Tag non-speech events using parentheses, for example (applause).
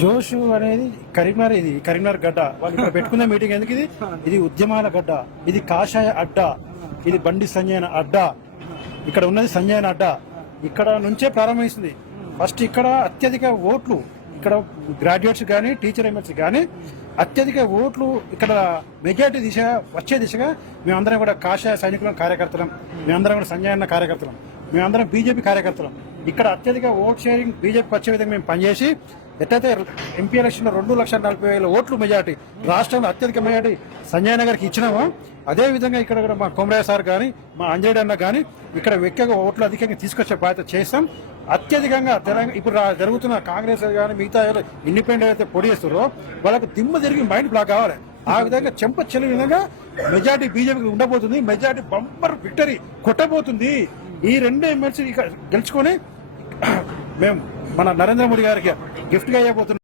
జోష్ అనేది కరీంనగర్ ఇది కరీంనగర్ గడ్డ. వాళ్ళు ఇక్కడ పెట్టుకున్న మీటింగ్ ఎందుకు ఇది? ఇది ఉద్యమాల గడ్డ. ఇది కాషాయ అడ్డ. ఇది బండి సంజయన అడ్డ. ఇక్కడ ఉన్నది సంజయన అడ్డ. ఇక్కడ నుంచే ప్రారంభిస్తుంది ఫస్ట్ ఇక్కడ అత్యధిక ఓట్లు ఇక్కడ గ్రాడ్యుయేట్స్ కానీ టీచర్ ఎంఎస్ కానీ అత్యధిక ఓట్లు ఇక్కడ మెజార్టీ దిశ వచ్చే దిశగా మేమందరం కూడా కాషాయ సైనికులం కార్యకర్తలం. మేమందరం కూడా సంజయన కార్యకర్తలం. మేమందరం బీజేపీ కార్యకర్తలం. ఇక్కడ అత్యధిక ఓట్ షేరింగ్ బీజేపీకి వచ్చే విధంగా మేము పనిచేసి ఎట్లయితే ఎంపీ ఎలక్షన్లో రెండు లక్షల నలభై వేల ఓట్లు మెజార్టీ రాష్ట్రంలో అత్యధిక మెజార్టీ సంజయ్ నగర్కి ఇచ్చినామో అదే విధంగా ఇక్కడ కూడా మా కొమరయ్య సార్ కానీ మా అంజయ్ అన్న కానీ ఇక్కడ ఎక్కువగా ఓట్లు అధికంగా తీసుకొచ్చే బాధ్యత చేస్తాం అత్యధికంగా తెలంగాణ ఇప్పుడు జరుగుతున్న కాంగ్రెస్ కానీ మిగతా ఇండిపెండెంట్ అయితే పొడి చేస్తారో వాళ్ళకు దిమ్మ తిరిగి మైండ్ బ్లాక్ కావాలి. ఆ విధంగా చెంప చెల్లి విధంగా మెజార్టీ బీజేపీకి ఉండబోతుంది మెజార్టీ బంపర్ విక్టరీ కొట్టబోతుంది. ఈ రెండు ఎమ్మెల్సీ గెలుచుకొని (clears throat) మేము మన నరేంద్ర మోడీ గారికి గిఫ్ట్ గా ఇవ్వబోతున్నాం